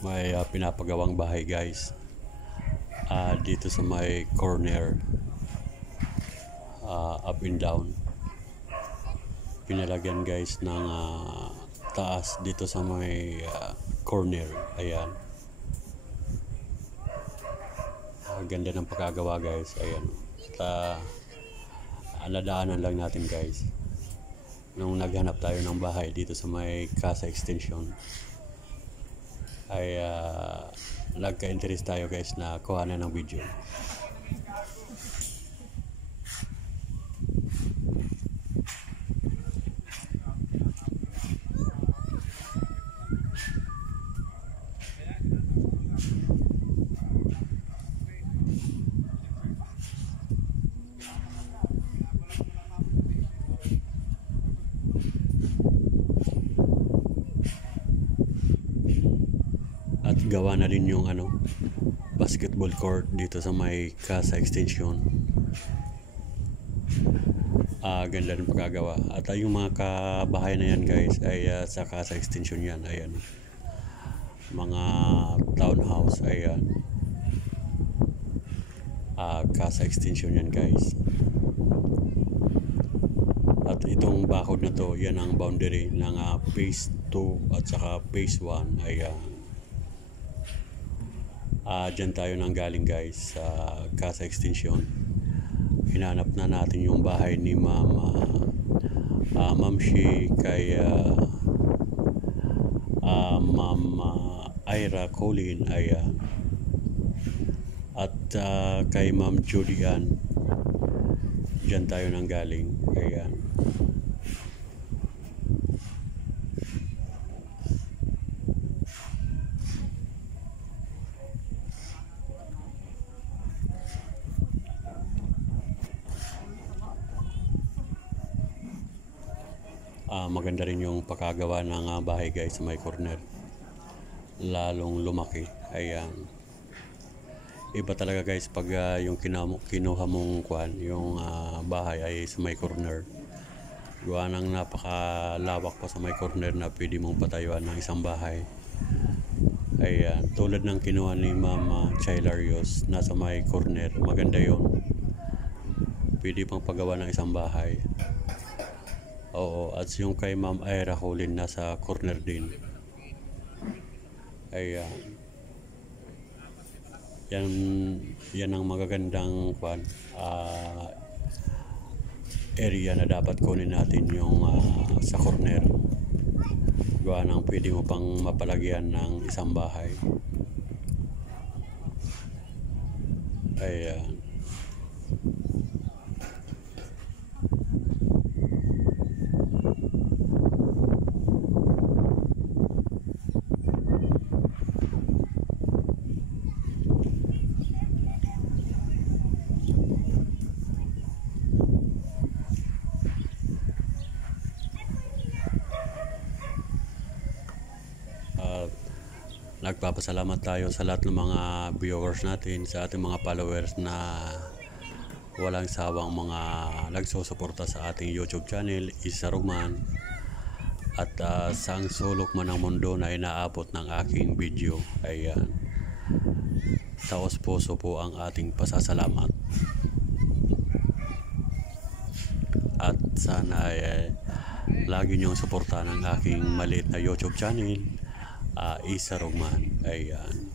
May pinapagawang bahay guys, dito sa may corner, up and down. Pinalagyan guys ng taas dito sa may corner. Ayan, ganda ng pagkagawa guys. Ayan, aladaanan lang natin guys nung naghanap tayo ng bahay dito sa may Casa Extension, ay nagka-interest tayo guys na kuhanan ng video. At gawa na rin yung basketball court dito sa may Casa Extension. Ganda rin pagkagawa. At yung mga kabahay na yan guys ay sa Casa Extension yan. Ayan, mga townhouse. Ayan, Casa Extension yan guys. At itong bakod na to, yan ang boundary ng phase 2 at saka phase 1. Ayan, dyan tayo nang galing guys sa Casa Extension. Hinanap na natin yung bahay ni Ma'am Shi kay Ma'am Ira Colin. Ayan, at kay Ma'am Judy Ann. Dyan tayo nang galing. Ayan, maganda rin yung pagkagawa ng bahay guys sa may corner, lalong lumaki. Ayan, iba talaga guys pag yung kinuha mong yung bahay ay sa may corner. Gawa ng napakalawak pa sa may corner na pwede mong patayuan ng isang bahay. Ayan, tulad ng kinuha ni Ma'am Chailarios na sa may corner, maganda yon, pwede pang pagawa ng isang bahay. Oo, at yung kay Ma'am Ira Colin nasa corner din. Ayan, yan ang magagandang area na dapat kunin natin yung sa corner. Gawa ng pwede mo pang mapalagyan ng isang bahay. Ayan, nagpapasalamat tayo sa lahat ng mga viewers natin, sa ating mga followers na walang sawang mga nagsusuporta sa ating YouTube channel, Isa Rugman. At saang sulok man ng mundo na inaabot ng aking video. Ayan, taos puso po ang ating pasasalamat. At sana ay lagi niyong suportahan ang aking maliit na YouTube channel, Isa Rugman. Ayan.